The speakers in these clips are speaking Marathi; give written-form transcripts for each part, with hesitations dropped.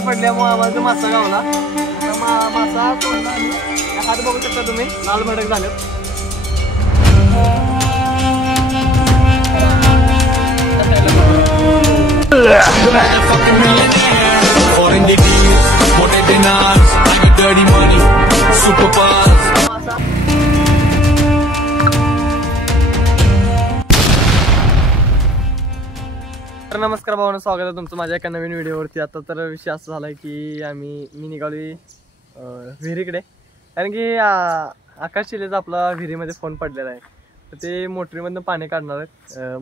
पडल्यामुळे आम्हाला तो मासा गावला. मासा तोडला आणि हात बघू शकता तुम्ही लाल भडक झालेत. तर नमस्कार भावांनो, स्वागत आहे तुमचं माझ्या एका नवीन व्हिडिओवरती. आता तर विषय असा झाला की मी निघालोय विहिरीकडे, कारण की आकाश शिलेचा आपला विहिरीमध्ये फोन पडलेला आहे. तर ते मोटरीमधनं पाणी काढणार आहेत.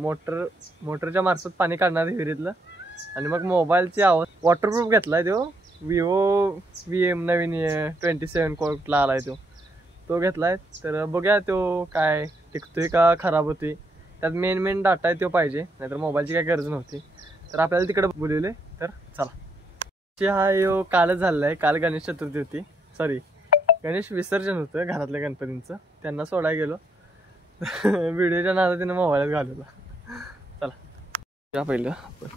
मोटरच्या मार्फत पाणी काढणार आहे विहिरीतलं. आणि मग मोबाईलची आवाज वॉटरप्रूफ घेतला आहे तो विवो VM नवीन 27 कोटला आला आहे तो घेतला आहे. तर बघूया तो काय टिकतोय का खराब होतोय. त्यात मेन डाटा आहे तो पाहिजे, नाहीतर मोबाईलची काही गरज नव्हती. तर आपल्याला तिकडे बोलवले. तर चला. हा यो कालच झालेला आहे. काल गणेश चतुर्थी होती, सॉरी गणेश विसर्जन होतं घरातल्या गणपतींचं. त्यांना सोडायला गेलो, व्हिडिओच्या नादातीनं मोबाईलच घालवला. चला या पहिलं आपण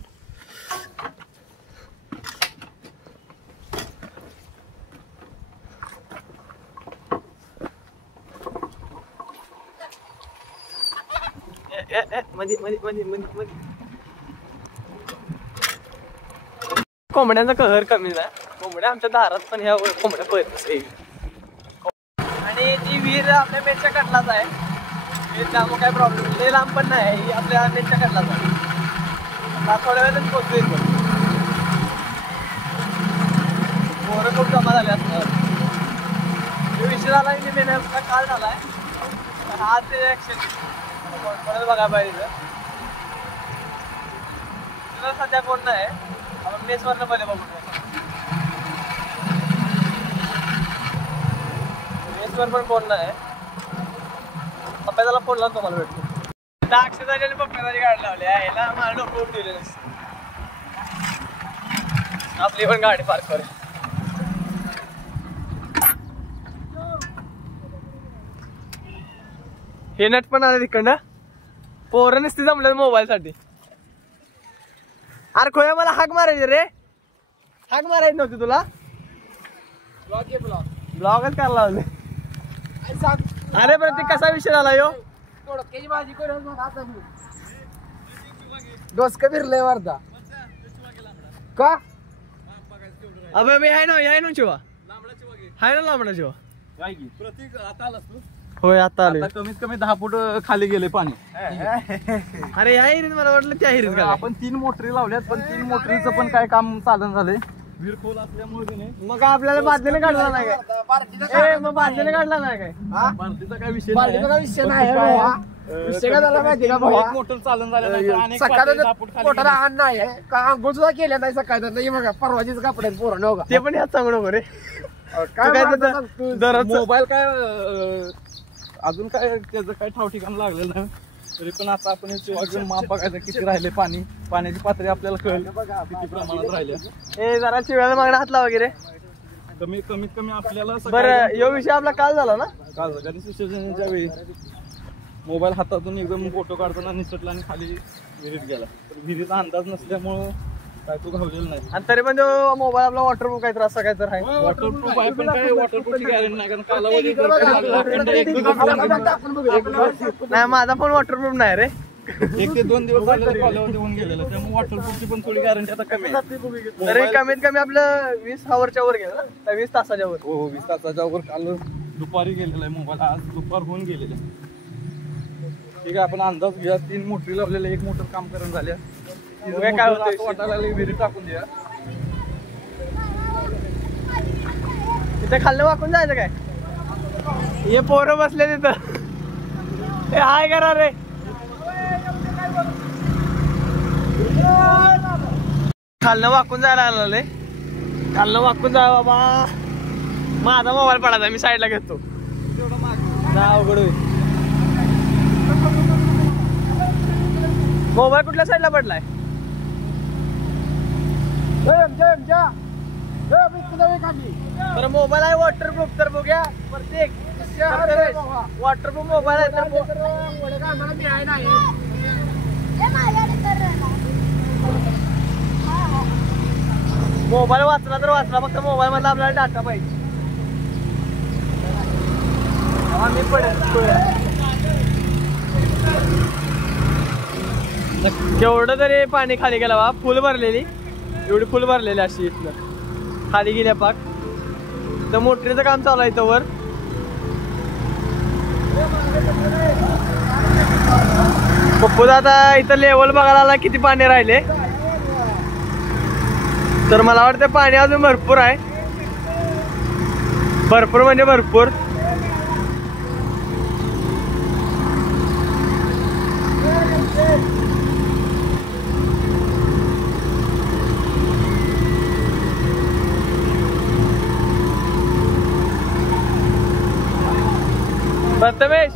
कोंबड्यांचा कहर कमी नाही. कोंबड्या आमच्या दारात पण ह्या कोंबड्या पळत. आणि जी विहीर आपल्या मेनच्या कटलाच आहे, त्यामुळे काय प्रॉब्लेम नाही. लांब पण नाही, ही आपल्या मेनच्या कटलाच आहे. थोड्या वेळात पोहोचतोय. मोरं खूप जमा झाले असणार. विषय झाला की मेन काल झालाय. आज ते ऍक्शन परत बघा पाहिजे. तुला सध्या कोण नाही, आपण मेसवरनं पहिले बघू. मेसवर पण कोण नाही. पप्प्याला फोन लावून तुम्हाला भेटतो. अक्षताची आणि पप्प्याची गाडी लावली आहे ना, मला डोकं उठ दिले. आपली पण गाडी पार्क करू. हे नट पण आले तिकडनं. पोरं नसती जमलं मोबाईल साठी. अरे खोया मला हाक मारायची रे. हाक मारायची नव्हती तुला. ब्लॉगच करायला लावले. अरे बरं ते कसा विषय झाला यो. भाजी डोसक फिरलंय वारदा का. अबे मी आहे ना शिवा. हाय ना लांबडा शिवा. प्रतीक आता आलास तू. होय आता आले. कमीत कमी 10 फूट खाली गेले पाणी. अरे या हिरीत मला वाटलं त्या हिरीत का. आपण 3 मोटरी लावल्यात, पण 3 मोटरीचं पण काय काम चालन झालंय. विहीर खोल असल्यामुळे मग आपल्याला बादलीने काढला नाही काय. मग बादलीने काढला नाही काय. बादलीचा काय विषय नाही. विषय काय झाला माहिती का भाऊ. मोटर चालन झालं सकाळी मोटर आण नाही का आंघोळ सुद्धा केल्या नाही सकाळी. बघा परवाचीच कपडे पोरं ते पण याच सांगू नको रे. काय मोबाईल काय अजून काय त्याचं काय ठाव ठिकाण लागलेलं नाही. तरी पण आता आपण अजून माप बघायचं किती राहिले. पाण्याची पातळी आपल्याला कळेल किती प्रमाणात राहिल्या. हे जरा चिव्याला मागणं हातला वगैरे कमीत कमी आपल्याला. बरं यो विषय आपला काल झाला ना. काल गणेश विसर्जनाच्या वेळी मोबाईल हातातून एकदम फोटो काढताना निसटला आणि खाली विहिरीत गेला. तर विहिरीचा अंदाज नसल्यामुळं काय तू घावलेलं नाही. आणि तरी पण तो मोबाईल आपला वॉटरप्रूफ काहीतरी असं काय तर आहे. वॉटरप्रूफ आहे, पण काय वॉटरप्रूफची गॅरंटी नाही. कारण कालावधी नाही. माझा पण वॉटरप्रूफ नाही रे. 1 ते 2 दिवस झाले कालावधी होऊन गेलेला. त्यामुळे वॉटरप्रूफची पण थोडी गॅरंटी आता कमी आहे. तरी कमीत कमी आपलं 20 आवरच्या वर गेलं ना. 20 तासाच्या वर. हो 20 तासाच्या वर. काल दुपारी गेलेला आहे मोबाईल. आज दुपार होऊन गेलेला. ठीक आहे, आपण अंदाज घेऊया. 3 मोटरी लावलेल्या, 1 मोटर काम करून झाल्या. काय होतं वाटायला विहिरीत टाकून द्या. तिथे खाल्लं वाकून जायचं काय. हे पोरं बसले तिथं. हे हाय करा रे. खाल्लं वाकून जायला लागले. खाल्लं वाकून जाय बाबा. माझा मोबाईल पडायचा, मी साईडला घेतो. अवघड होईल. मोबाईल कुठल्या साईडला पडलाय. तर मोबाईल आहे वॉटरप्रूफ. तर बघूया प्रत्येक वॉटरप्रूफ मोबाईल आहे. तर मोबाईल वाचला तर वाचला, फक्त मोबाईल मधला आपल्याला डाटा पाहिजे. आम्ही केवढं तरी पाणी खाली गेला बा. फुल भरलेली, एवढी फुल भरलेली अशी इथनं खाली गेल्या पाक. तर मोटरीचं काम चालू आहे इथं वर. पप्पू दादा इथं लेवल बघायला आला किती पाणी राहिले. तर मला वाटतं पाणी अजून भरपूर आहे, भरपूर म्हणजे भरपूर. प्रथमेश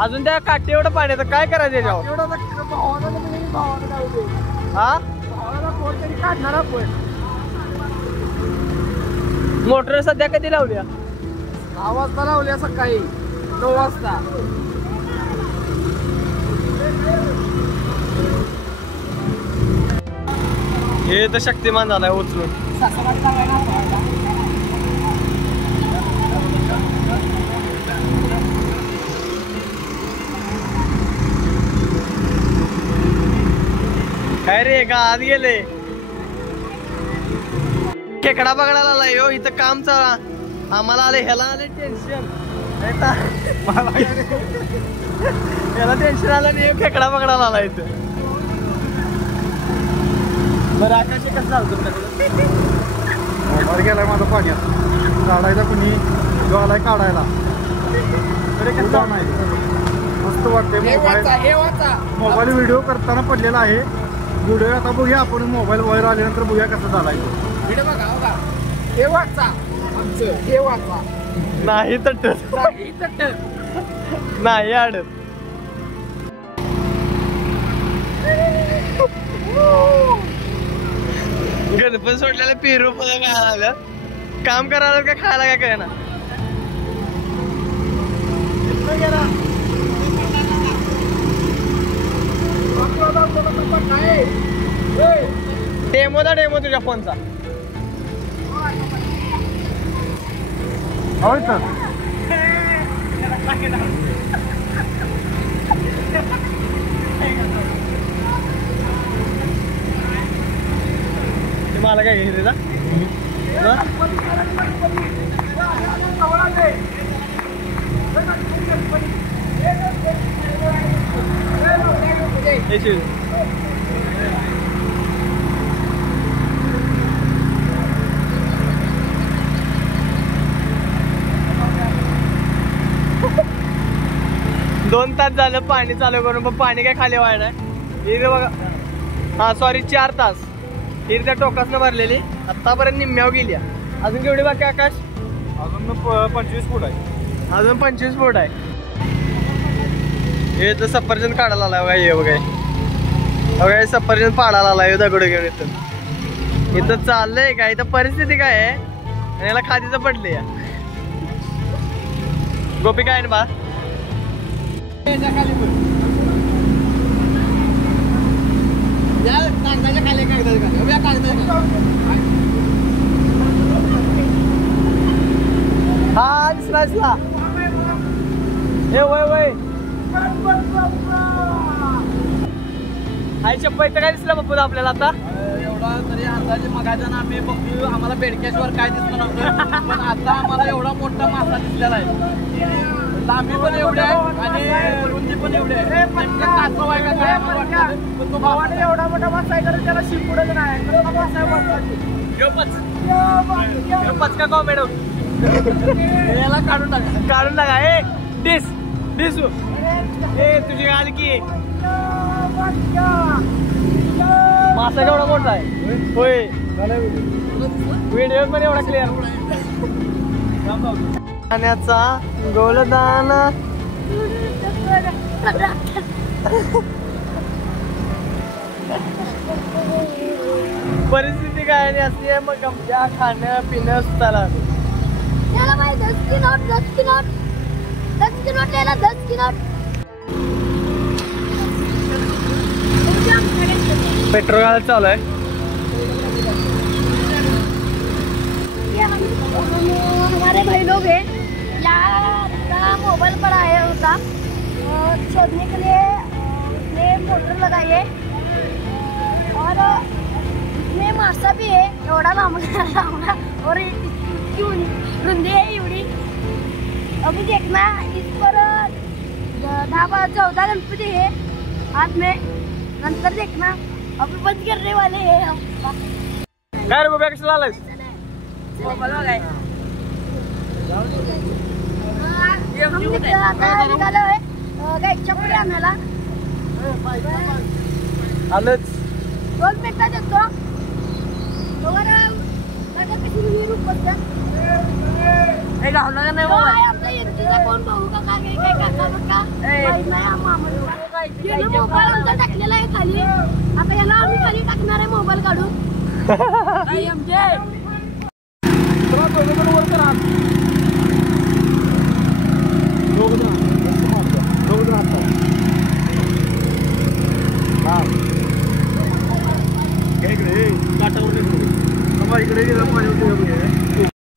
अजून त्या काठी एवढं पाण्याचं काय करायचं याच्यावर? हा मोटर सध्या कधी लावली? 6 वाजता लावल्या सकाळी, 9 वाजता. हे तर शक्तिमान झालाय उचलून. काय रे गावात गेले? खेकडा बघायला आलाय हो इथं काम चाला. आम्हाला आले, ह्याला आले टेन्शन. ह्याला टेन्शन आलं नाही, खेकडा बघायला आला इथं. बरं आकाश कसं चालतो मोबाईल गेलाय माझा पाण्यात, काढायला कुणी जो आलाय काढायला. मस्त वाटतंय. मोबाईल व्हिडिओ करताना पडलेला आहे. व्हिडिओ आता बघूया आपण, मोबाईल वर आल्यानंतर बघूया कसं झालाय व्हिडिओ. बघा हे वाचा आमचं, हे वाचा. नाही तट नाही अडत. गणपती सोडलेलं पेरू फळ खायला आलं. काम करायला का खायला काय काय ना. डेमो दा डेमो तुझ्या फोनचा. होय सर. मला काय घ्यायचं ना. दोन तास झालं पाणी चालू करून, पण पाणी काय खाली व्हायला नाही. इथे बघा, हा सॉरी 4 तास. ही त्या टोकासनं भरलेली, आतापर्यंत निम्म्यावर गेली. अजून केवढी बाकी आकाश? अजून 25 फूट आहे. अजून 25 फूट आहे. हे तर सफरचंद काढायला आलाय बघा. हे बघा सफरचंद पाडायला आलाय दगड घेऊन. इथं चाललंय काय, इथं परिस्थिती काय आहे आणि याला खादीचं पडले. गोपी काय ना बा हा दिसला. हे वय आई शप्पा इथं काय दिसलं बाप्पू आपल्याला आता? एवढा तरी अंदाजे मगाच्या ना आम्ही बघतो, आम्हाला बेडक्याशिवर काय दिसलं नव्हतं, पण आता आम्हाला एवढा मोठा मासा दिसलेला आहे. लांबी पण एवढी आहे आणि रुंदी पण एवढी आहे. एवढा मोठा मासा आहे तर त्याला शिंपुडच नाही. पचका का मॅडम याला काढून टाका. ए डिसू ए तुझी गाल की मासा केवढा मोठा आहे. होय व्हिडिओ पण एवढा क्लिअर. पाण्याचा गोलदाना परिस्थिती काय आणि असली आहे मग आमच्या खाणं पिणं सुद्धा. पेट्रोल घालायला चालू आहे. लोग हैं यहाँ मोबाइल पड़ा है उसका शोधने के लिए उसने मोटर लगाई है और इसमें मासा भी है एवढा लांबा और इसकी रुंदी है एवढी। अभी देखना इस पर 10-14 गणपति है हाथ में, नंतर देखना अभी बंद करने वाले हैं हम। काय रे बाबा कशाला आलायस? आता निघालोय गाईच्या पुढे आणायला। आलंच 2 मिनिटात येतो। आपल्या यांचा कोण भाऊ का काय काका बघा माहित नाही आम्हाला मोबाईल आमचा टाकलेला आहे खाली। आता याला आम्ही खाली टाकणार आहे मोबाईल काढून।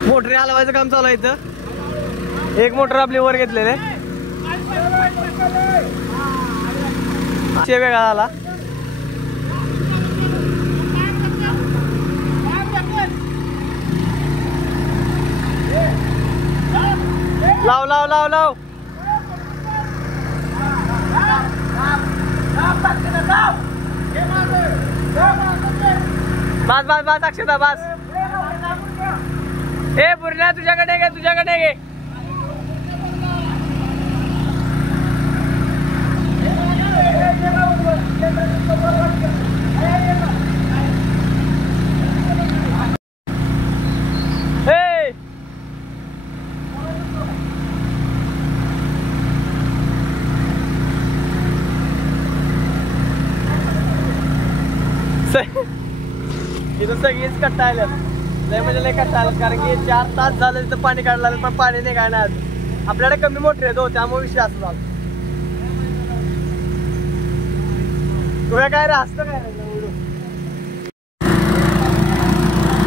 मोटर हलवायचं काम चालू आहे इथं। एक मोटर आपली वर घेतलेले वेगळा आला। लाव लाव लाव लाव बस बस बस अक्षता बस। ए बुरण्या तुझ्याकडे गे तुझ्याकडे गे। इथं सगळीच कट्टा आल्यात, लय म्हणजे लय कट्टा आल्यात, कारण की 4 तास झाले तिथं पाणी काढलं पण पाणी नाही काय नाही। आपल्याकडे कमी मोटर येतो त्यामुळे विषय असं झाला। तुला काय रे असतं काय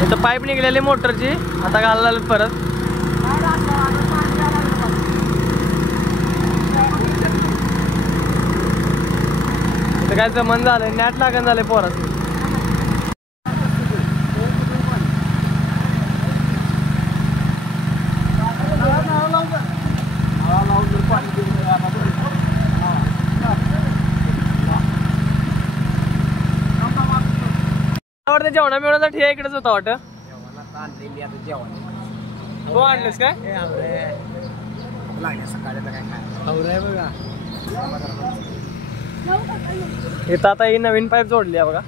इथं पाईप निघलेली मोटरची आता घालायला परत। इथं काय जमन झालंय, नॅट लागण झालंय पोराचं। जेवणा मिळवण्याचा ठिया इकडेच होता वाटत। हो आणलेस काय? इथं आता ही नवीन पाईप जोडली आहे बघा।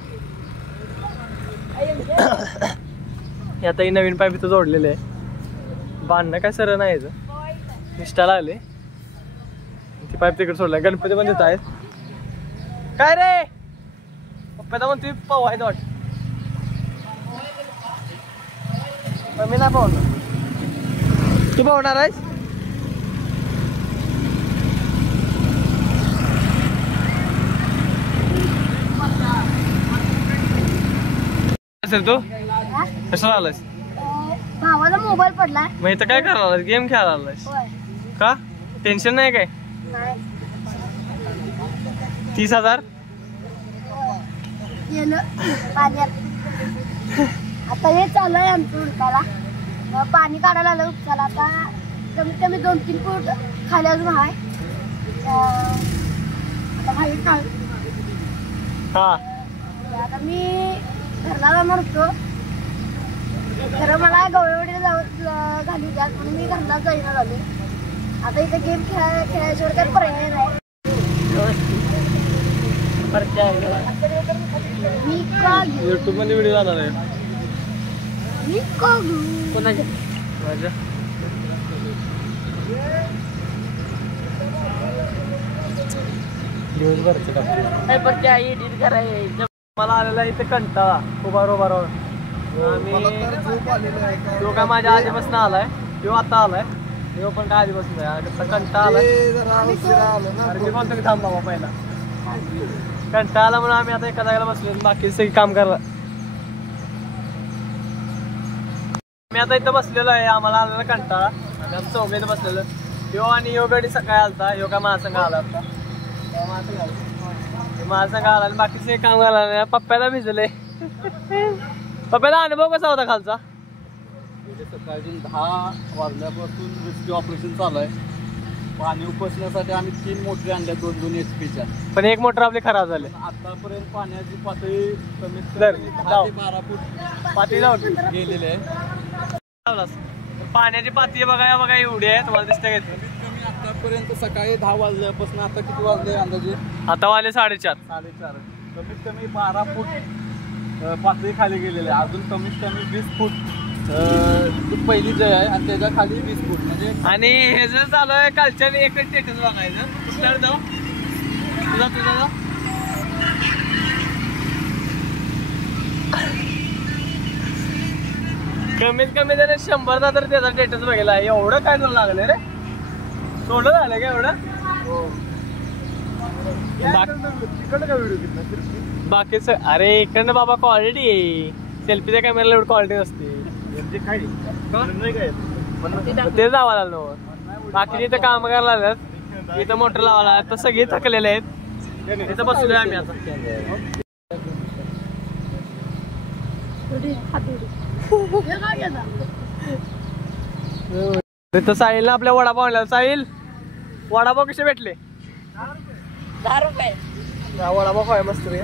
आता ही नवीन पाईप इथं जोडलेले आहे। बांधणं काय सरळ नाही याचं, निष्ठा लागले ती पाईप तिकडे सोडलाय। गणपती पण तिथं आहेत काय रे? पप्पा म्हणतोय पोहायचं वाटत, मी नाही पोहणार। तू पोहणार आहेस? तू कशाला आलायस? भावाला मोबाईल पडलाय। मग इथं काय करायला आलायस? गेम खेळायला आलायस का? टेन्शन नाही काय? 30,000 आता हे चालू आहे आमचं उडकाला, पाणी काढायला आलं उपसाला। आता कमीत कमी 2-3 फूट खाली अजून आहे। आता खाली काढ हा आता मी घरला जाणार होतो, खरं मला गवळीवाडीला घालू द्या म्हणून मी घरला जाईना झाले। आता इथे गेम खेळायच्यावर काही पर्याय नाही। युट्यूब मध्ये व्हिडिओ जाणार आहे कोणाच्या? माझ्या दिवसभरचं एडिट करायचं मला आलेला इथे कंटाळा उभा तो काय माझ्या आधीपासून आलाय, तो आता आलाय, तो पण काय आधीपासून आहे। कंटाळा आलाय मी म्हणतो की थांब बाबा पहिला। कंटाळा आला म्हणून आम्ही आता एका जागेला बसलो, बाकी सगळी काम करायला। मी आता इथं बसलेलो आहे, आम्हाला आलेला कंटाळा आम्ही असं चौघात बसलेलं. ह्यो आणि ह्यो गडी सकाळी आलता. ह्यो का माझ्या आला होता. माझा संघ आला आणि बाकीचे काम आला नाही. पप्प्याला भिजले. पप्प्याला अनुभव कसा होता खालचा? सकाळी 10 वाजल्यापासून रेस्क्यू ऑपरेशन चालू आहे. पाणी उपसण्यासाठी आम्ही 3 मोटरी आणल्या 2-2 HP पण एक मोटर आपली खराब झाली. आतापर्यंत पाण्याची पातळी कमीत दर, कमी 10 जाऊ. ते 12 फूट पाती जाऊ गेलेली आहे. पाण्याची पाती बघा एवढी आहे. तुम्हाला दिसते का? कमी आतापर्यंत सकाळी 10 वाजल्यापासून आता किती वाजले अंदाजे? आता वाले 4:30. 4:30. कमीत कमी 12 फूट पातळी खाली गेलेली आहे. अजून कमीत कमी 20 फूट पहिली जय आहे आणि त्याच्या खाली 20 फूट म्हणजे. आणि हे जर चालू आहे कालच्या एकच स्टेटस बघायचं. तर जाऊ तुझा जाऊ. कमीत कमी त्याने 100दा तर त्याचा स्टेटस बघायला. एवढं काय तुला लागलं रे? सोडलं झालं का एवढं? तिकडं का व्हिडिओ घेतला? बाकीच अरे इकडनं बाबा क्वालिटी आहे. सेल्फीच्या कॅमेराला एवढी क्वालिटी नसते. काय ते जावा लागलो. बाकीचे इथं काम करायला लागल्यात. इथं मोटर लावायला तर सगळे थकलेले आहेत. इथं बसलोय आम्ही आता. तिथं साहिलला आपल्या वडापाव आणला. साहिल वडापाव कसे भेटले? 10 रुपये. वडापाव खाय मस्त रे.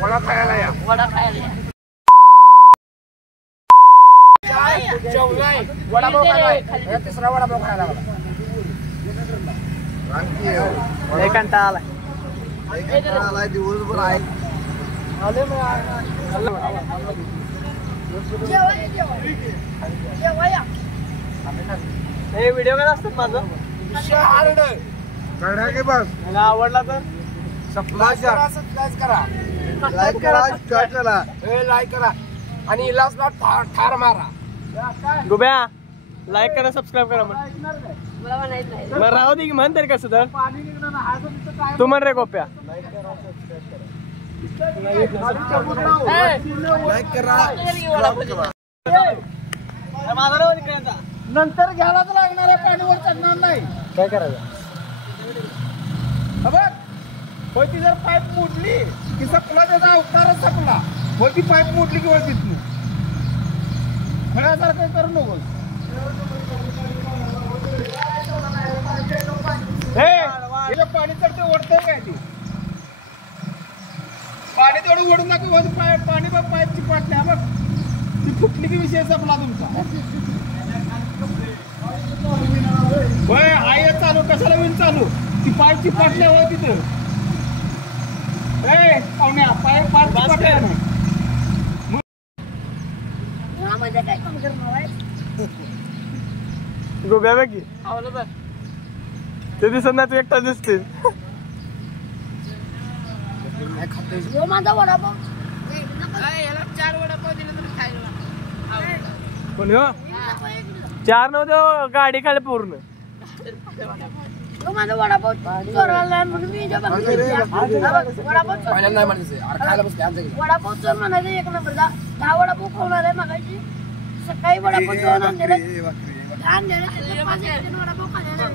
वडा खायला या. वडा खायला वडापाव खायला. तिसरा वडापाव खायला लय कंटाळा आलाय. दिवसभर आहे. हे व्हिडिओ काय असतात माझं? बस आवडला तर सबस्क्राईब करा. लाईक करा आणि इलाजला ठार मारा. गुब्या लाईक करा सबस्क्राईब करा. मला म्हणायचं नाही. मग राहू दे की म्हण तरी कसं तर. तू म्हण रे गोप्या. लाईक करा. माझा राहू दे. नंतर घ्यायलाच लागणार आहे. पाणीवर चढणार नाही. काय करायचं? बघ होय ती जर पाईप मोडली की सपला त्याचा अवतारच सपला. होय ती पाईप मोडली किंवा तिथून खड्यासारखं करू नकोस. हे पाणी चढते ओढतंय काय ते? पाणी तेवढं ओढून दाखव. पाणी बघ पाईपची पाटली. हा बघ ती फुटली की विषय संपला तुमचा. होय आहे चालू. कशाला होईल चालू? ती पाईपची पाटली हवं तिथं. पाहुण्या पाईप पाटली म्हणजे काय काम करणार आहे? गोब्या बघ की. आवलं बघ. ते दिसत नाही. तू एकटा दिसते. हो माझा वडापाव. याला 4 वडापाव दिले तर खायला. कोण हो? 4 नव्हते गाडी खाली पूर्ण. तो माझा वडापाव चोरला म्हणून मी इथे वडापाव चोर म्हणायचं 1 नंबरचा. 10 वडापाव खाणार आहे मागायची. सकाळी वडापाव चोरून आणलेले. वडापाव खाल्लेला.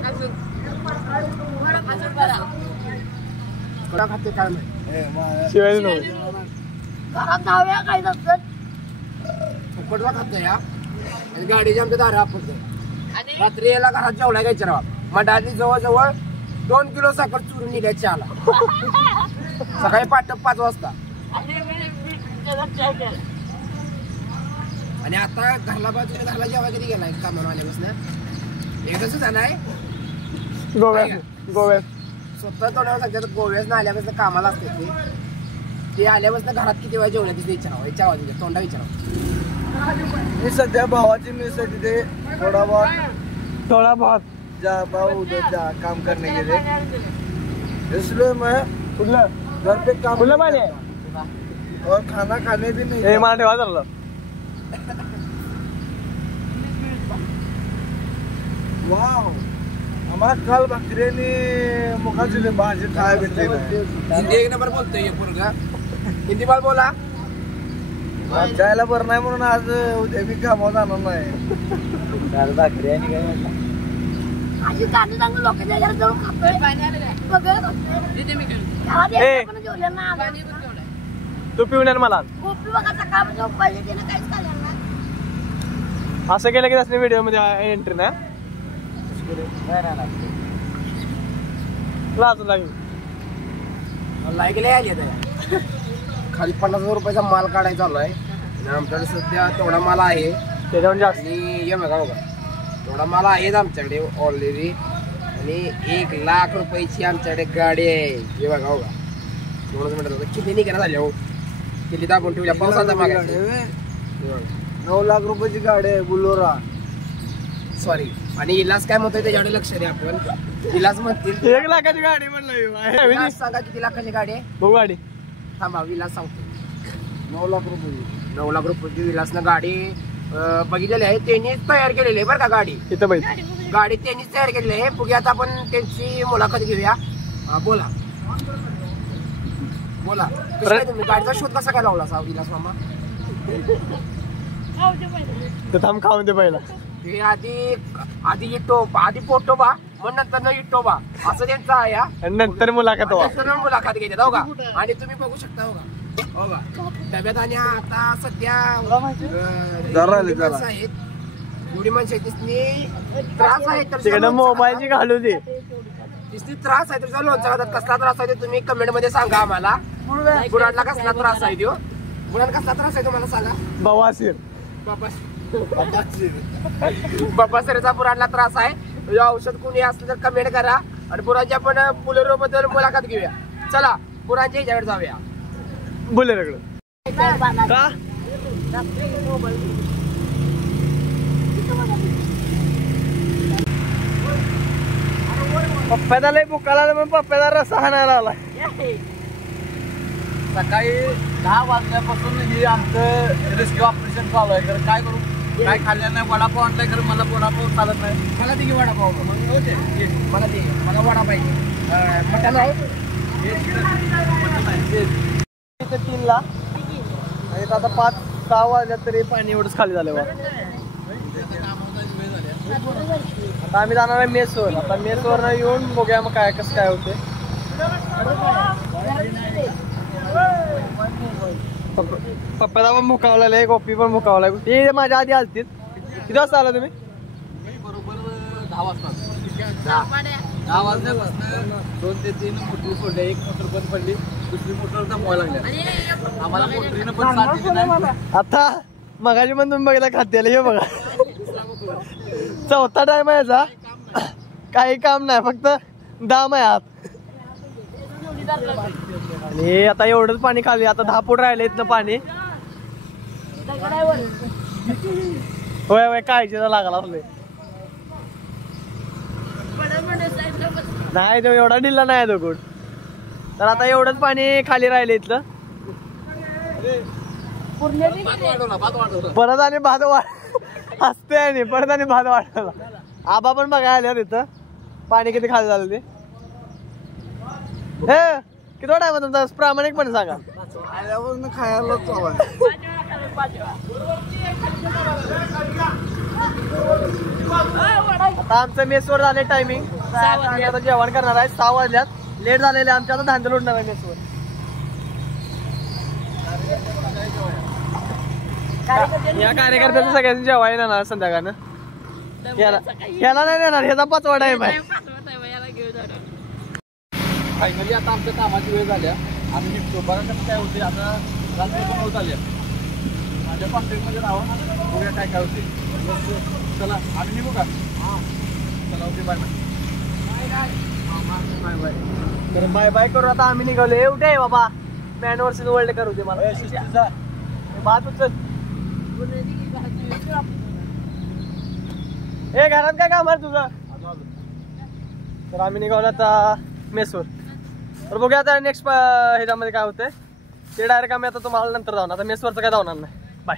खाते काय माहिती. शिवाय नव्हते. घरात 10 वेळा खायचं असतं. फुकटला खाते या गाडीच्या आमच्या दारा आपण रात्री याला घरात जेवला घ्यायचं राहा. मंडळाने जवळजवळ 2 किलो साखर चुरून निघायची आला. सकाळी 5 वाजता. आणि आता घरला बाजूला घरला जेव्हा कधी गेलाय कामावर आल्यापासून एकदा सुद्धा नाही. गोव्यात स्वतः तोंडावर सांगतात गोव्यात आल्यापासून कामाला असते ते आल्यापासून घरात किती वेळा जेवल्या तिथे विचारावं. याच्या आवाज तोंडा विचारावं. मी सध्या भावाची मेसाठी ते थोडा बहुत जा भाव उधर जा काम करने के लिए. इसलिए मैं घर पे काम और खाना खाने भी नहीं. हे मला ठेवा चाललं. वाव आम्हाला काल भाकरीने मुखाची भाजी खायला भेटली. हिंदी 1 नंबर बोलतोय पोरगा. हिंदी बाल बोला. जायला बरं नाही म्हणून आज उद्या मी कामावर जाणार नाही. भाकरी आणि काय अशी चांगली चांगली लोकांच्या घरात जाऊन खातोय सगळं खातोय. तू पिऊन ये मला गोपी बघा सकाळपासून उपाशी तिने काहीच खाल्लं नाही. असं केलं की त्याच्या व्हिडिओ मध्ये एंट्री ना लाजून लागेल. खाली 50,000 रुपयाचा माल काढायचा चालू आहे आणि आमच्याकडे सध्या तेवढा माल आहे त्याच्यावर जास्त आणि हे बघा तेवढा माल आहेच आमच्याकडे ऑलरेडी आणि 1,00,000 रुपयाची आमच्याकडे गाडी आहे. हे बघा एवढंच म्हणत होतं किती निघायला झाल्या हो किती दाबून ठेवल्या पावसाचा मागे 9,00,000 रुपयाची गाडी आहे बुलोरा सॉरी आणि इलाज काय म्हणतोय त्याच्याकडे लक्ष द्या आपण इलाज म्हणतील 1 लाखाची गाडी म्हणलं विलास सांगा किती लाखाची गाडी आहे बघू गाडी थांबा विलास सांगतो 9,00,000 रुपये 9,00,000 रुपयाची विलासनं गाडी बघितलेली आहे त्यांनीच तयार केलेली आहे बरं का गाडी इथं बाई गाडी त्यांनीच तयार केलेली आहे बघूयात आपण त्यांची मुलाखत घेऊया बोला बोला कसं काय तुम्ही गाडीचा शोध कसा काय लावला सा विलास मामा तर थांब खाऊन दे पहिला हे आधी इटोबा आधी पोटोबा मग नंतर न इटोबा असं त्यांचं आहे आणि नंतर मुलाखत व्हा. मुलाखत घेतात हो का आणि तुम्ही बघू शकता हो का डब्यात आणि आता सध्या आहेत एवढी माणसं त्रास आहे तिकडे मोबाईलची घालू दे तिसरी त्रास आहे तुझा लोणचा कसला त्रास आहे तुम्ही कमेंट मध्ये सांगा आम्हाला बुराडला कसला त्रास आहे तो बुराड कसला त्रास आहे तुम्हाला सांगा बवासीर बाबासरेचा बुराडला त्रास आहे औषध कोणी असलं तर कमेंट करा आणि बुराच्या पण बुलेरो बद्दल मुलाखत घेऊया चला बुराच्या ह्याच्याकडे जाऊया बुलेरोकडे का पप्प्याला लय बुकाला मग पप्प्याला रस्सा हाणायला आला. सकाळी 10 वाजल्यापासून ही आमचं रेस्क्यू ऑपरेशन चालू आहे. तर काय करू काय खाल्लं नाही वडापाव आणलाय खरं मला वडापाव चालत नाही. मला दे वडापाव मला दे मला वडा पाहिजे मटण आहे 3ला आणि आता 5-6 वाजल्यात तरी पाणी एवढंच खाली झालं. आता आम्ही जाणार आहे मेसवर. आता मेसवर येऊन बघूया मग काय कसं काय होते. पप्पाला पण मुकावलेलं आहे गोपी पण मुकावलाय ते माझ्या आधी आलतीत. किती वाजता आला तुम्ही बरोबर 10 वाजता 10 वाजल्यापासून 2 ते 3 मोटर सोडल्या. एक मोटर बंद पडली दुसरी मोटर थांबवायला लागल्या. आम्हाला मोटरीनं पण साथ दिली नाही. आता मगाशी पण तुम्ही बघितला खात्याला हे बघा 4था टाइम आहे याचा. काही काम नाही फक्त दाम आहे आत. आणि आता एवढंच पाणी खाली आता 10 फूट राहिले इथनं पाणी. होय होय काळजीला लागला असले नाही तो एवढा ढिल्ला नाही दगड. तर आता एवढंच पाणी खाली राहिले इथलं. परत आणि भात असते आणि परत आणि भात वाढवला. आबा पण बघायला आल्या तिथं पाणी किती खाली झालं ते. हे किती वाटा आहे तुमचा प्रामाणिकपणे सांगा. खायला आता आमचं मेसवर झाले टायमिंग. आता जेवण करणार आहे 6 वाजल्यात. लेट झालेले आमच्या आता धांदल उडणार आहे मेसवर. या कार्यकर्त्याचं सगळ्यांनी जेवाय येणार संध्याकाळनं. याला नाही देणार ह्याचा 5वा टाइम आहे. फायनली आता आमच्या कामाची वेळ झाल्या. आम्ही निघतो बघा कसं काय होते. आता रात्री पण होत आल्या. माझ्या कॉन्टॅक्टमध्ये राहा बघूया काय काय होते. चला आम्ही निघू का चला ओके बाय बाय बाय. तर बाय बाय करू आता आम्ही निघालो. एवढे आहे बाबा मॅन वर्सेस वर्ल्ड करू दे मला. भात उचल हे घरात काय काम आहे तुझं. तर आम्ही निघालो आता मेसवर. तर बघूया आता नेक्स्ट ह्याच्यामध्ये काय होतंय ते डायरेक्ट आम्ही आता तुम्हाला नंतर जाऊन. आता मेसवरचं काय जाऊन नाही. बाय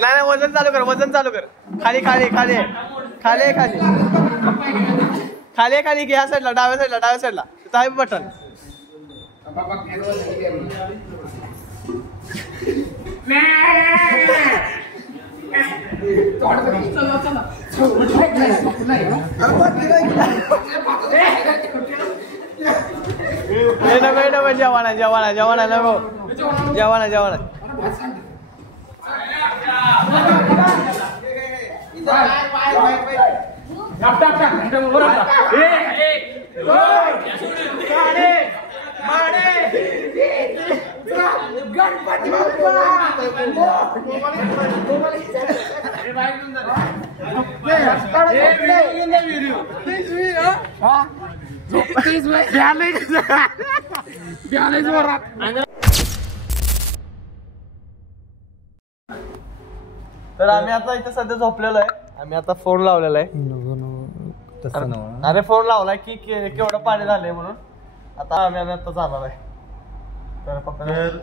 नाही वजन चालू कर, वजन चालू कर. खाली खाली खाली खाली खाली खाली खाली घे. ह्या साईडला, डाव्या साईडला, डाव्या साईडला तिथं आहे बटन. नको जेवणा जेवणा जेवणा नको जेवणा जेवणा. गणपती तर आम्ही आता इथे सध्या झोपलेलो आहे. आम्ही आता फोन लावलेला आहे. अरे फोन लावलाय की केवढं पाणी झालंय म्हणून. आता आम्ही आता जाणार आहे. तर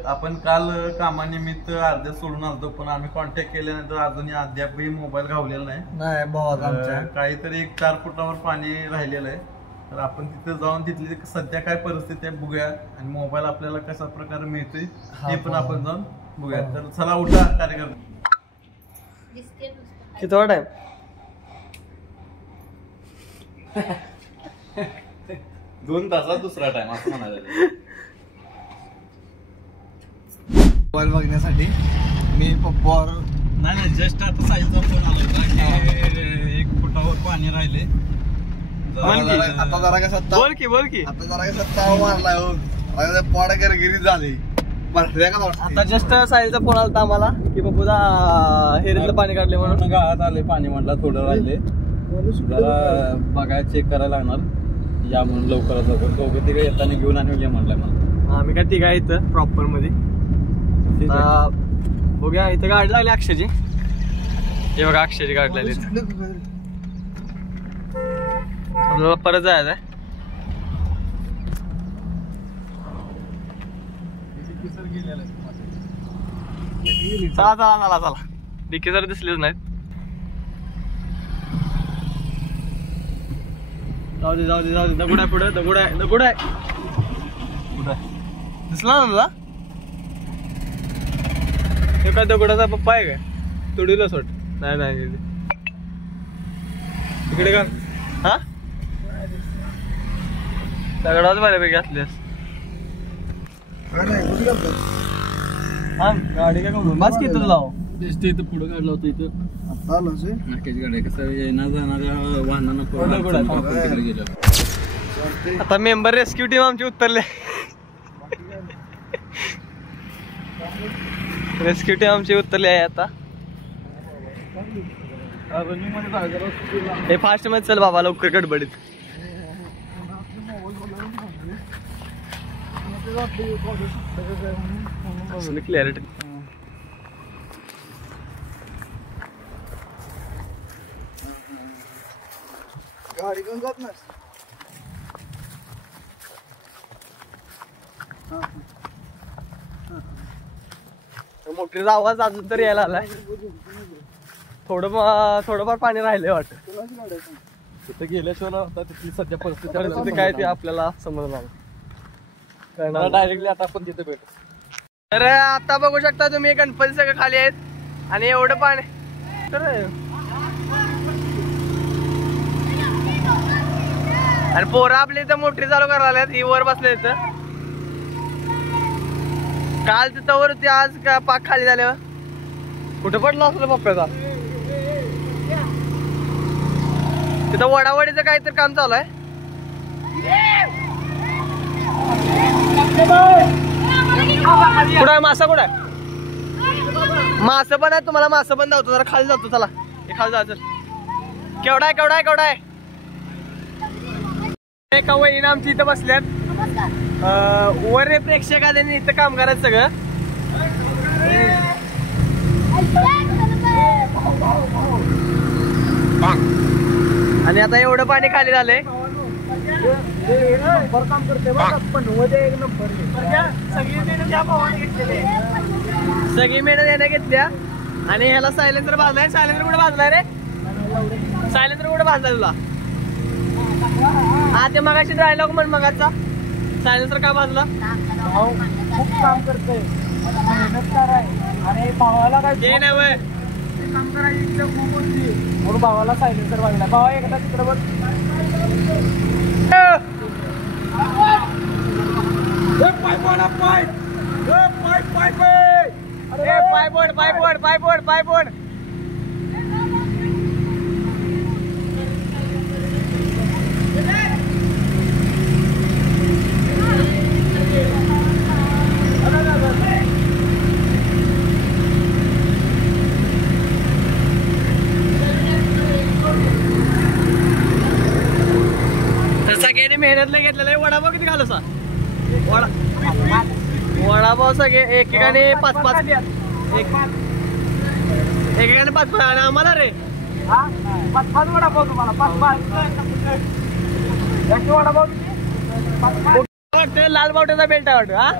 आपण काल कामानिमित्त अर्ध्या सोडून आलतो, पण आम्ही कॉन्टॅक्ट केल्यानंतर अजूनही अद्यापही मोबाईल घावलेला नाही. काहीतरी 4 फुटावर पाणी राहिलेलं आहे. तर आपण तिथे जाऊन तिथली सध्या काय परिस्थिती आहे बघूया आणि मोबाईल आपल्याला कशा प्रकारे मिळतोय हे पण आपण जाऊन बघूया. तर चला उठा कार्यक्रम. किती टाइम? 2 तासात दुसरा टाइम असं म्हणायला. मोबाईल बघण्यासाठी मी पप्पावर नाही जस्ट आता साईजचा फोन आला होता की 1 फुटावर पाणी राहिले. आता जरा कसं बोल की आता जरा कसं ताव मारलाय हो. पोडा गिरी झाली. आता जस्ट साईलचा फोन आला आम्हाला की बापूदा हेरीतलं पाणी काढले म्हणून. गावात आले पाणी म्हटलं थोडं राहिले, जरा बघायला चेक करायला लागणार. या म्हणून लवकरात लवकर दोघं तिघे येताना घेऊन आणि ये म्हणलंय मला. आम्ही काय तिघा इथं प्रॉपर मध्ये बघूया. इथं गाडी लागली अक्षयची. हे बघा अक्षयची गाडी लागली. आपल्याला परत जायचं आहे. चला चला चला चला. डिक्की जर दिसलेच नाहीत. जाऊ दे जाऊ दे जाऊ दे. दगड आहे पुढे, दगड आहे दगड आहे. दिसला ना तुला? हे काय दगडाचा पप्पा आहे काय? तुडीला सोड. नाही नाही तिकडे का? हा दगडाच बऱ्यापैकी असल्यास. हा गाडी काय करू बस की तुला लाव. इथं पुढं काढलं होतं. इथं नाक्याची गाडी कसं येणार जाणाऱ्या वाहनांना गेलं. आता मेंबर रेस्क्यू टीम आमची उतरले. रेस्क्यू टीम आमची उतरली आहे आता. हे फास्ट मध्ये चल बाबा लवकर गडबडीत. क्लॅरिटी गाडी घेऊन जात ना. मोटरीचा आवाज अजून तरी यायला आलाय. थोडंफार पाणी राहिलंय वाटतं. तिथं गेल्याशिवाय आता तिथली सध्या परिस्थिती काय ते आपल्याला समजणार. डायरेक्टली आता आपण तिथे भेटू. तर आता बघू शकता तुम्ही गणपती सगळं खाली आहेत आणि एवढं पाणी. तर आणि पोरं आपली इथं मोटरी चालू करायला ही वर बसले इथं. काल तिथं वरती आज का पाक खाली झाल्यावर कुठं पडलं असलं पप्प्याचा. तिथं वडावडीचं काहीतरी काम चालू आहे. कुठं आहे मासा? कुठं आहे मासं पण आहे. तुम्हाला मासं पण धावतो. जरा खाली जातो. चला हे खाली जायचं. केवढा आहे केवढा आहे केवढा आहे. एका वहिनी आमची इथं बसल्यात. वर रे प्रेक्षकांनी इथं काम करायचं सगळं. आणि आता एवढं पाणी खाली झालंय. काम करते पण एक नंबर सगळी मेहनत याने घेतल्या. आणि ह्याला सायलेन्सर बांधलाय. सायलेन्सर कुठे बांधलाय रे? सायलेन्सर कुठे बांधलाय तुला? हा ते मगाशी ड्रायलॉग म्हण मगाचा. सायलेन्सर का बांधला? खूप काम करते मेहनत कराय आणि भावाला काय ते नाही वय काम करायची इच्छा खूप होती म्हणून भावाला सायलेन्सर बांधला. भावा एकदा तिकडे बघ. पाय बोड पाय बोड पाय बोड पाय बोड. सगळ्यांनी मेहनतला घेतलेला आहे. वडापाव किती घालू सा? वडापाव सगळे एकेकाने 5-5 एकेकाने 5-5 आणि आम्हाला रे 5 वडापाव तुम्हाला 5 वडापाव वाटतं लाल बावट्याचा बेल्ट आहे वाटतं. हा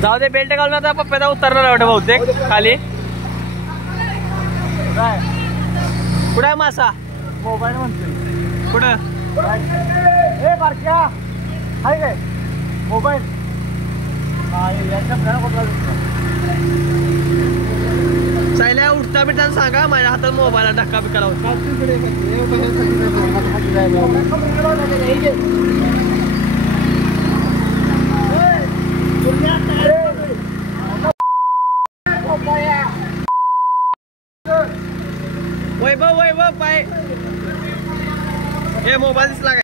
जाऊ दे बेल्ट घालून आता पप्प्याचा उतरणार वाटतं बहुतेक खाली. कुठं आहे मासा? मोबाईल म्हणते कुठं? हे बारक्या आहे काय मोबाईल? सायल्या उठता बिठता सांगा. माझ्या हातात मोबाईलला धक्का बिक्का होता. वैभव वैभव पाय हे मोबाईल दिसला काय?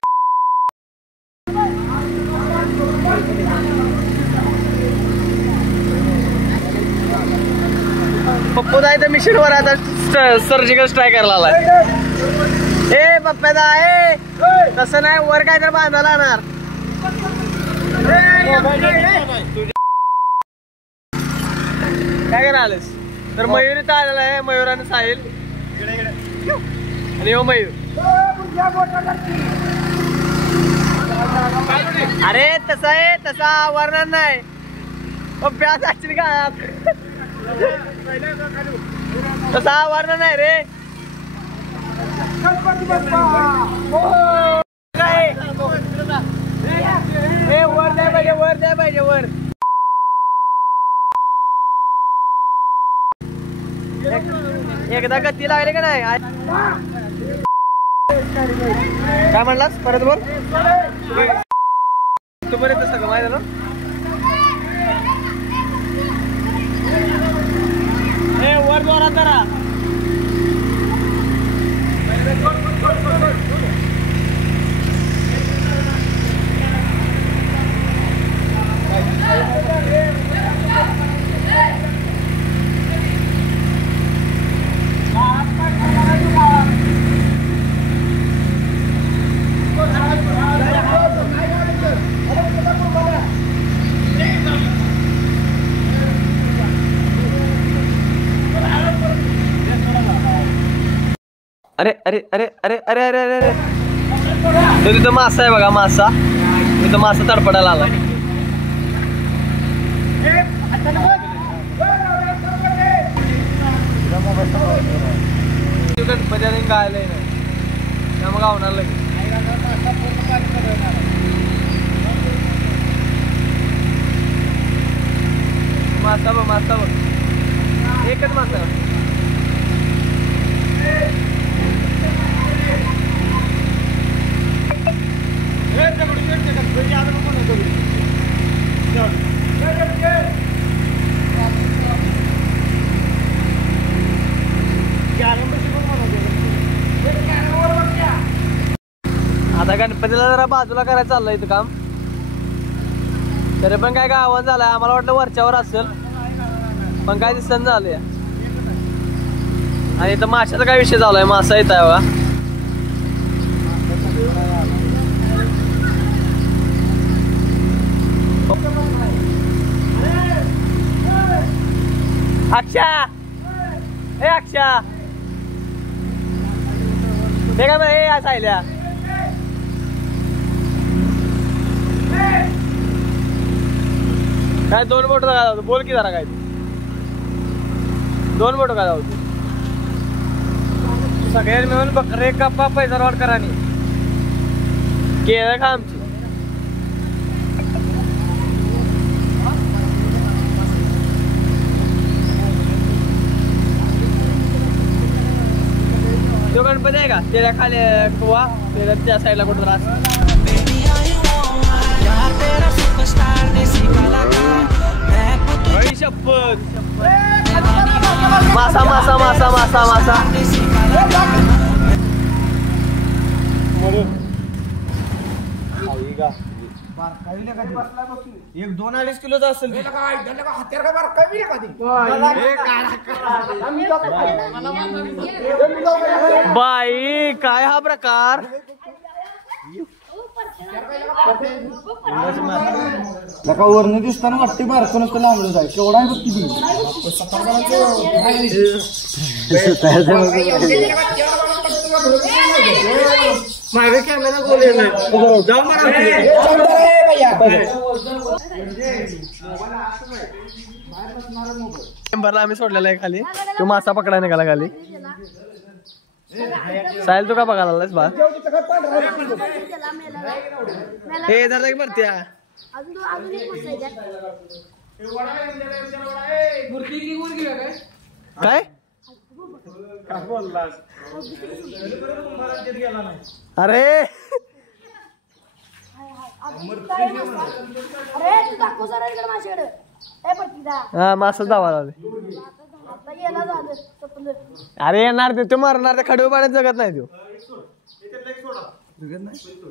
पप्पू जायचं मिशनवर आता सर्जिकल स्ट्राईक करायला आलाय. ए पप्प्यादा ए तसं नाही वर काय तर बांधायला आणणार. काय करायला आलेस? तर मयूर इथं आलेला आहे. मयूराने साहिल आणि हो मयूर. अरे तसा आहे तसा वर्णन नाही. प्याज ऍक्च्युली काय तसा वर्णन नाही रे. वर द्याय पाहिजे वर द्याय पाहिजे वर. एकदा गती लागली का नाही? काय म्हणलास परत बोल. तू पर्यंत सगळं माहिती ना. हे वर जोरात जरा. अरे अरे अरे अरे अरे अरे अरे अरे तो तिथं मासा आहे बघा. मासा तिथं मासा तडपडायला आला. गणपती गायलाय नाही त्यामुळे गावणार लगेच. मासा बघ मासा बघ एकच मासा. आता गणपतीला जरा बाजूला करायचं चाललंय इथं काम. तरी पण काय गावात झालंय. आम्हाला वाटलं वरच्यावर असेल पण काय दिसत झालंय. आणि इथं माशाचा काय विषय चालू आहे, मासा येत आहे बघा. अक्षा, ए अक्षा, हे काय बरं, हे सायल्या काय 2 बोट काय होतं, बोल की जरा काय 2 बोट काय होतं. सगळ्यांनी मिळून बकरे कापा, पैसा रोड करा आणि केळं खा आमची. तो गणपती आहे का त्याच्या खाली कुवा, त्या साईडला कुठं राहत. मासा मासा मासा मासा मासा 1-2-2.5 किलोचा असेल. बाई काय हा प्रकार. वरनं दिसताना वाटते बारकं नसतं लांबलं जाय केवढा आहे बघ किती. माझ्या कॅमेरा बोलेल मेंबरला आम्ही सोडलेला आहे खाली. तो मासा पकडायला निघाला खाली. साहिल तू का बघायला आलास बा. हे जरा भरत्या काय अरे हा मासा जावा लागले. अरे येणार ते मरणार, ते खडू पाण्यात जगत नाही. तो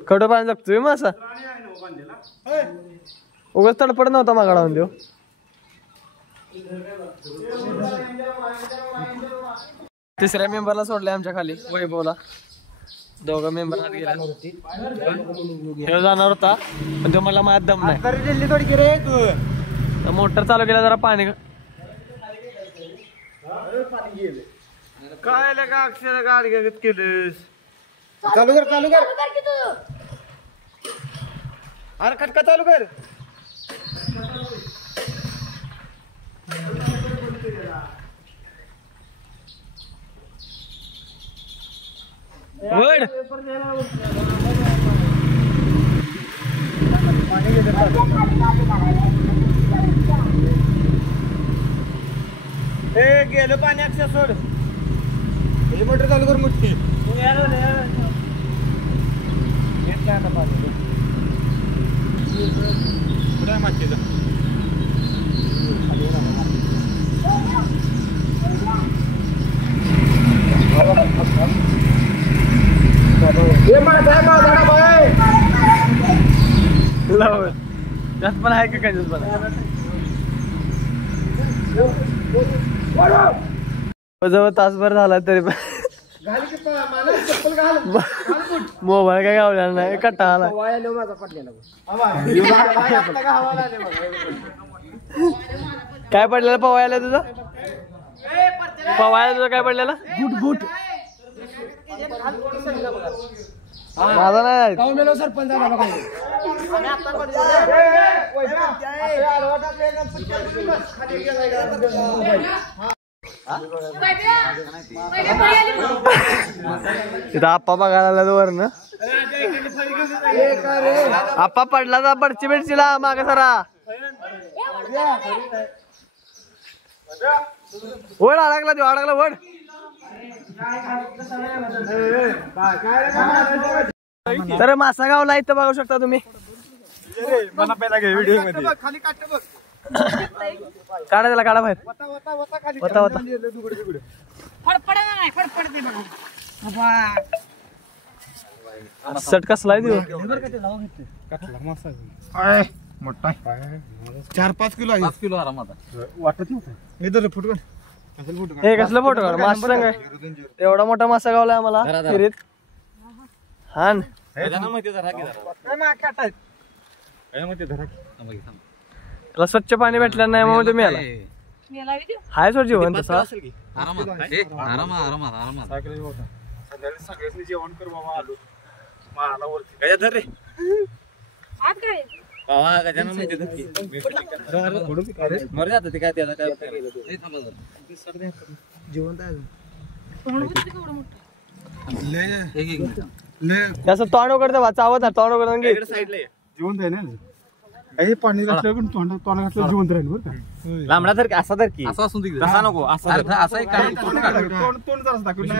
खडू पाण्यात जगतोय मासा. उगाच तडपड नव्हता मागाडा देव. तिसऱ्या मेंबरला सोडलंय आमच्या खाली, वैभवला. 2 मेंबर आत गेला. हे जाणार होता पण तो मला माझ्यात दम नाही. मोटर चालू केला, जरा पाणी काय का अक्षर गाडी केलंस. चालू कर चालू कर. अरे खटका चालू कर. वड ए गेलं पाणी अक्षर सोड. हे मोटर चालू कर मुठ्ठी. येत नाही आता पाणी. कुठं आहे मागचं. त्यात पण आहे का कंजूस पण. जवळ तासभर झाला तरी पण मोबाईल काय गावला नाही, कट्टा आला. काय पडलेला पवायला तुझा, पवायला तुझा काय पडलेला. बूट माझा नाही सरपंच तिथं आप्पा बघायला वर ना. आप्पा पडला तर बडची बिडचीला मागे सरा. वड अडकला तो, अडकला वड. तर मासा गावला इथं बघू शकता तुम्ही. मला पहिला घे व्हिडिओ मध्ये. खाली काट बघ. काढा त्याला, काढा बाहेर. होता सट कसला आहे मोठा 4-5 किलो आहे. 5 किलो आराम आता वाटत नव्हतं. इधर फुटकन हे कसलं फोटो काढ मासा सांग एवढा मोठा मासा गावलाय आम्हाला फिरीत हान त्याला स्वच्छ पाणी भेटलं नाही मग तुम्ही आला हाय सोड जीवन तसा सगळ्यांनी जेवण कर बाबा आलो मला वरती त्याचं तोंड उघडतं चावत तोंड उघडून घे जिवंत आहे ना हे पाणी घातलं तोंड घातलं जिवंत राहील बरं का लांबडा तर असा तर की असा असून तसा नको असा एक काय तोंड जरा दाखवलं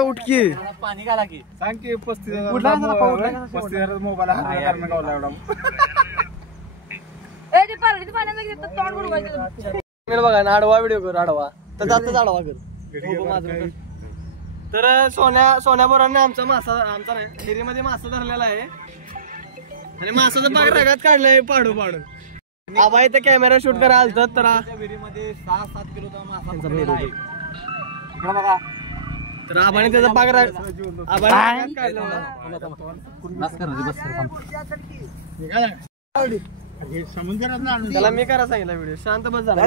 उठकी पाणी घाला की सांग की 35,000 मोबाईल बघा ना आडवा व्हिडिओ कर आडवा तर जास्तच आडवा कर तर सोन्या बोरांनी आमचा नाही हिरीमध्ये मासा धरलेला आहे आणि मासाचा पाक रगात काढलाय पाडू आबा इथे कॅमेरा शूट करायला आलतात तर विहिरीमध्ये 6-7 किलोचा मासा बघा तर आबाने त्याचा पाक आबाने काढला त्याला मी करा सांगितलं व्हिडिओ शांत बस झाला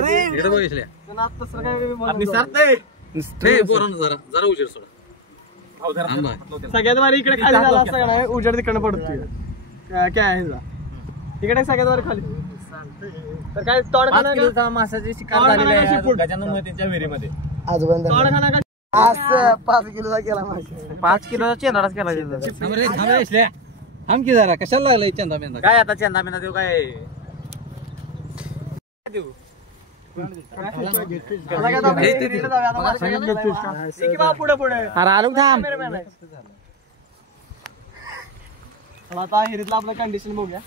सगळ्यात भारी इकडे खाली झाला असता का उजेड तिकडनं पडतो काय इकडे सगळ्यात भारी खाली तर काय तोड मासाची शिकार झालेली आहे गजानन मोहितेंच्या विहिरीमध्ये 5 किलोचा केला 5 किलोचा चेंदाच केला थांब की जरा कशाला लागलाय चंदा मेंदा काय आता चंदा मेंदा देऊ काय देऊ पुढे आलो थांब आता हिरीतलं आपलं कंडिशन बघूया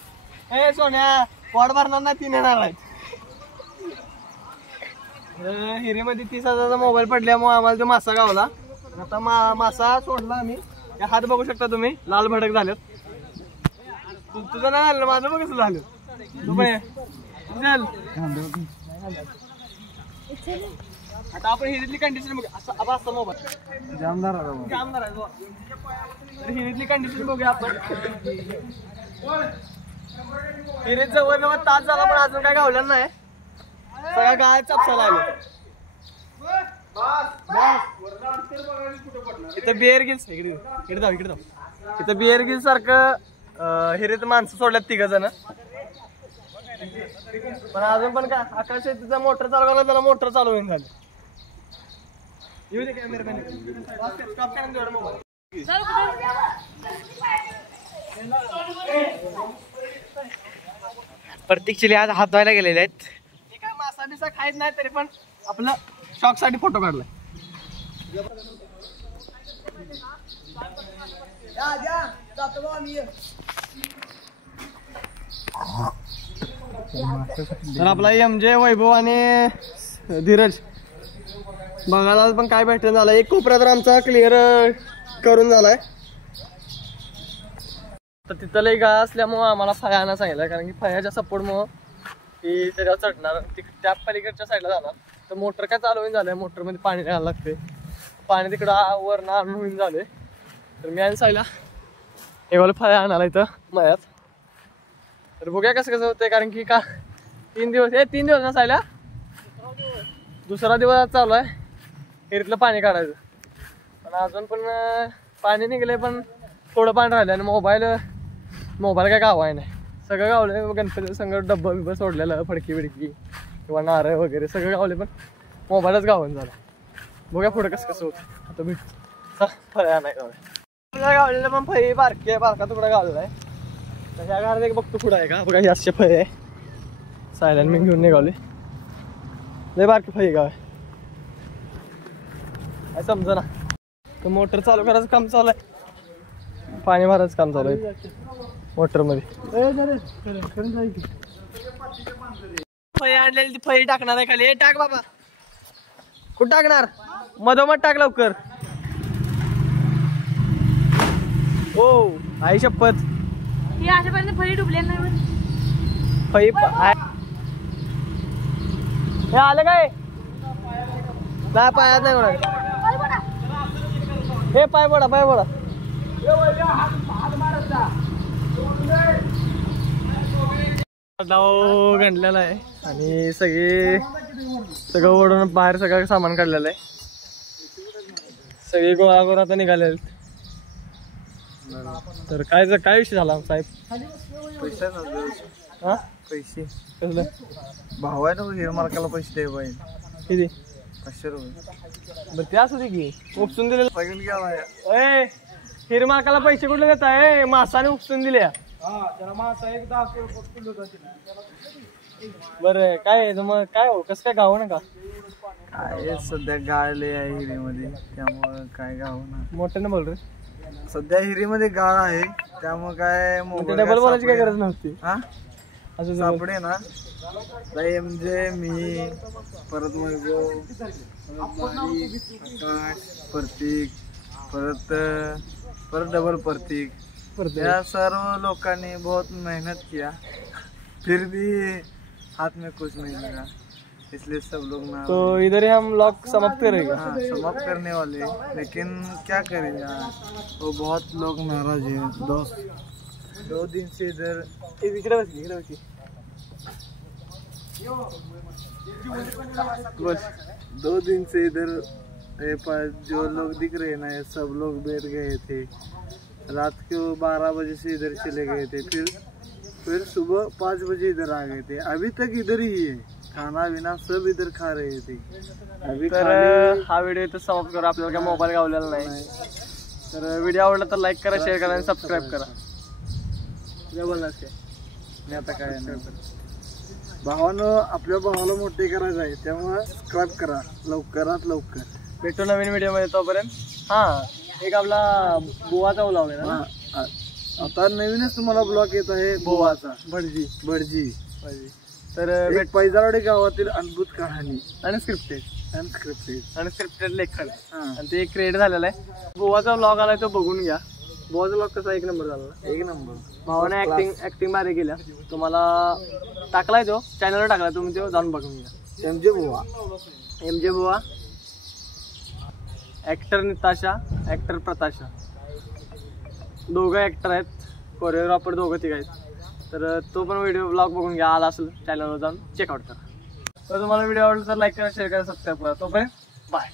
ए सोन्या पोट भरणार नाही 3 येणार आहेत हिरीमध्ये 30,000चा मोबाईल पडल्यामुळे आम्हाला तो मासा गावला आता मासा सोडला आम्ही हात बघू शकता तुम्ही लाल भडक झालेत तुझं नाही झालं माझं बघ कसं झालं चल आता आपण हिरीतली कंडिशन बघूया असं मोबाईल जामदार आहे तर हिरीतली कंडिशन बघूया आपण हिरीत जवळ तास झाला पण अजून काय गावलं नाही सगळ्या गाय चापसाला आले इथं बिअर गिल्स इकडे जाऊ इथं बिअर गिल्स सारखं हिरीत माणसं सोडल्यात 3 जण पण अजून पण काय आकाश तिचा मोटर चालू करायला त्याला मोटर चालू होईन झालं येऊ दे कॅमेरामॅन स्टॉप करा तेवढा मोबाईल प्रत्येक आज हात धुवायला गेलेले आहेत काय मासा बिसा खायच नाही तरी पण आपलं शॉक साठी फोटो काढलाय तर आपला MJ वैभव आणि धीरज बघायला पण काय भेटून झालं एक कोपरा तर आमचा क्लिअर करून झालाय तर तिथं लई गाळ असल्यामुळं आम्हाला फया आणायला सांगितलं कारण की फयाच्या सपोर्टमुळं ती त्याच्यावर चढणार त्या पलीकडच्या साईडला जाणार तर मोटर काय चालू होईन झालंय मोटरमध्ये पाणी द्यायला लागते पाणी तिकडं वरनं आणून होईन झालंय तर मी आणि साईला एवढं फया आणायला इथं मयात तर बघूया कसं होतंय कारण की का 3 दिवस 3 दिवस ना सायला दुसरा दिवस चालू आहे हिरीतलं पाणी काढायचं पण अजून पण पाणी निघलंय पण थोडं पाणी राहिलं आणि मोबाईल काय गाव आहे नाही सगळं गावलं गणपती संग डब्बा बिब्बा सोडलेलं फडकी बिडकी किंवा नारळ वगैरे सगळं गावले पण मोबाईलच गावन झाला बघूया पुढे कसं होतं आता भेट फळ्या नाही गावल्या गावलेलं पण फळी बारका तुकडा गावलेला आहे तर ह्या घरात एक बघतो पुढं आहे का बघा ही असे फळे आहे सायल्यान मी घेऊन निघावले लय बारकी फळी गाव आहे काय समजा ना तर मोटर चालू करायचं काम चालू आहे पाणी भरायचं काम चालू आहे मोटरमध्ये फळी आणलेली ती फळी टाकणार आहे खाली टाक बाबा कुठं टाकणार मधोमध टाक लवकर हो आई शपथ ही अशापर्यंत फळी डुबले नाही हे आलं काय नाही पायात नाही कोणा हे पाय पडा डाव गंडलेला आहे आणि सगळं ओढून बाहेर सगळं सामान काढलेलं आहे. सगळे गोळा करून आता निघाले. तर काय विषय झाला साहेब? पैसे कसलं भाव आहे ना हिर मालकाला पैसे द्याय पाहिजे. किती? 500 रुपये. बरं ते असू दे की उपसून दिलेलं. पैसे घ्यावा हिर मालकाला पैसे कुठले देताय? मासाने उपसून दिल्या. बरं काय मग काय हो कसं काय गाव ना का? काय सध्या गाळले आहे हिरीमध्ये त्यामुळं काय गाव ना. मोठ्याने बोल रे. सध्या हिरीमध्ये गाळ आहे त्यामुळे काय डबल बोलायची काय गरज नव्हती. हा असं सापडे ना MJ मी परत वैभव आकाश प्रतीक परत डबल प्रतीक या सर्व लोकांनी बहुत मेहनत किया फिर भी हाथ में कुछ नहीं लगा इसलिए सब लोग ना तो इधर ही हम लोग समाप्त करेंगे. हाँ समाप्त करने वाले लेकिन क्या करें यार वो बहुत लोग नाराज हैं दोस्त. 2 दिन से इधर बस 2 दिन से इधर जो लोग दिख रहे हैं ना ये सब लोग बैठ गए थे. रात को 12 बजे से इधर चले गए थे फिर सुबह 5 बजे इधर आ गए थे. अभी तक इधर ही है खाना बिना सब इधर खा रहे थे. अभी तर हा व्हिडिओ इथं समाप्त करा. आपल्याला काय मोबाईल गावलेला नाही. तर व्हिडिओ आवडला तर लाईक करा, शेअर करा आणि सबस्क्राईब करा. काय बोलणार ते मी आता काय नाही. भावानं आपल्या भावाला मोठे करायचं आहे त्यामुळे सबस्क्राईब करा लवकरात लवकर. भेटू नवीन व्हिडिओ मध्ये. तोपर्यंत एक आपला बुवाचा ब्लॉग आहे ना. आता नवीनच तुम्हाला ब्लॉग येत आहे बुवाचा भटजी. तर एक पैजारवाडी गावातील अद्भुत कहाणी अनस्क्रिप्टेड लेखन आणि ते क्रिएट झालेलं आहे. बुवाचा ब्लॉग आलाय तो बघून घ्या. बुवाचा ब्लॉग कसा 1 नंबर झाला ना. 1 नंबर. भावाने ऍक्टिंग भारी केल्या. तुम्हाला टाकलाय तो चॅनलवर टाकलाय तुम्ही तो जाऊन बघून घ्या. MJ बुवा ऍक्टर निताशा ऍक्टर प्रताशा दोघं ऍक्टर आहेत. कोरिओग्राफर दोघं तिघ आहेत. तर तो पण व्हिडिओ ब्लॉग बघून घ्या. आला असेल चॅनलवर जाऊन चेकआउट करा. तर तुम्हाला व्हिडिओ आवडला तर लाईक करा, शेअर करा, सबस्क्राईब करा. तोपर्यंत बाय.